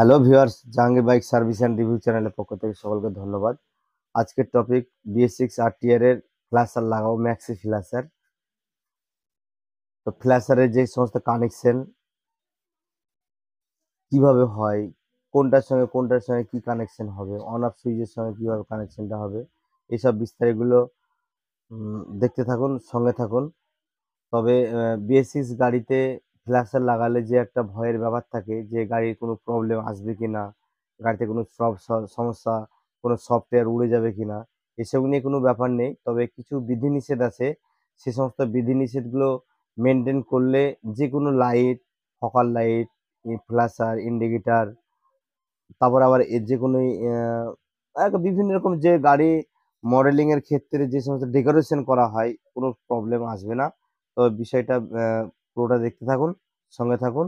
Hello viewers, Jahangir bike service and review চ্যানেলের পক্ষ থেকে সকলকে ধন্যবাদ। আজকের টপিক BS6 RTR এর ফ্ল্যাশার লাগাও ম্যাক্সি ফ্ল্যাশার। তো ফ্ল্যাশারের যে সমস্ত কানেকশন কিভাবে হয়, কোনটার সঙ্গে কি কানেকশন হবে, অন অফ সুইচের সঙ্গে কিভাবে কানেকশনটা হবে, এইসব বিস্তারিতগুলো দেখতে থাকুন, সঙ্গে থাকুন। তবে BS6 গাড়িতে ফ্ল্যাশার লাগালে যে একটা ভয়ের ব্যাপার থাকে যে গাড়ির কোনো প্রবলেম আসবে কিনা, গাড়িতে কোনো সমস্যা, কোনো সফটওয়্যার উড়ে যাবে কিনা, এসব নিয়ে কোনো ব্যাপার নেই। তবে কিছু বিধিনিষেধ আছে, সে সমস্ত বিধিনিষেধগুলো মেনটেন করলে যে কোনো light, Fokker light, flasher, indicator, তারপর আবার এর যে কোনো বিভিন্ন রকম যে গাড়ি মডেলিং এর ক্ষেত্রে যে সমস্ত ডেকোরেশন করা হয় কোনো প্রবলেম আসবে না। তো বিষয়টা পুরোটা দেখতে থাকুন, সঙ্গে থাকুন।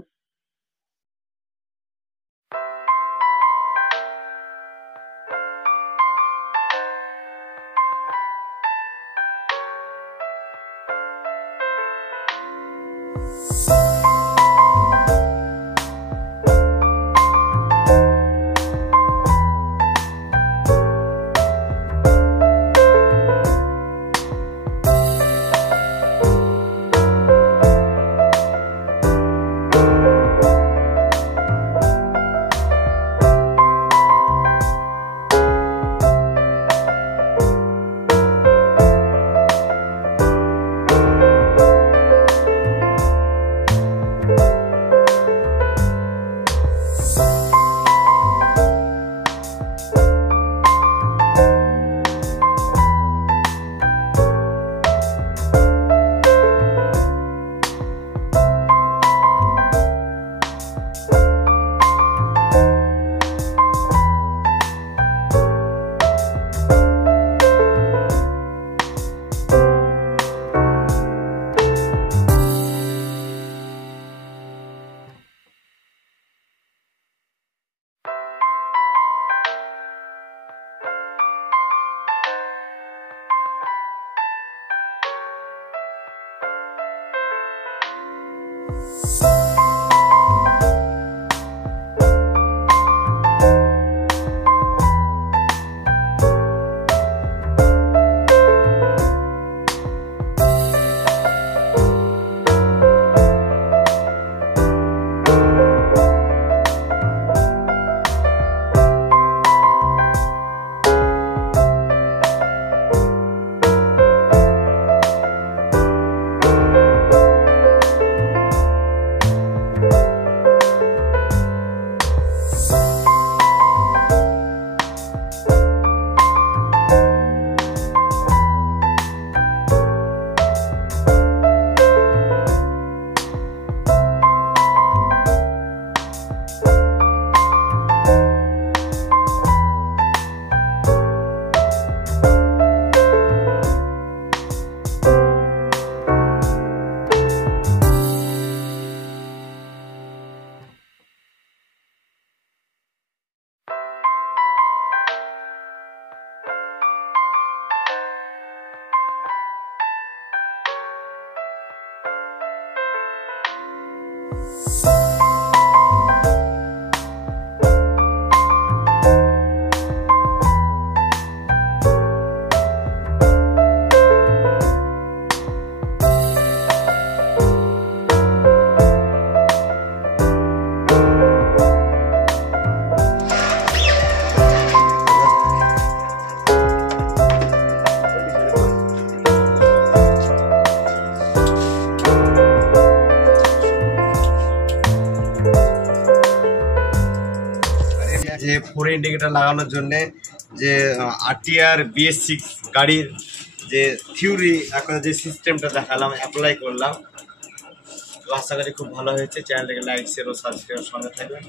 যে ফোর ইন্ডিকেটার লাগানোর জন্য যে RTR BS6 গাড়ির যে থিওরি এখন যে সিস্টেমটা দেখালাম, অ্যাপ্লাই করলাম, তো আশা করি খুব ভালো হয়েছে। চ্যানেলটাকে লাইক, শেয়ার ও সাবস্ক্রাইব সঙ্গে থাকবেন।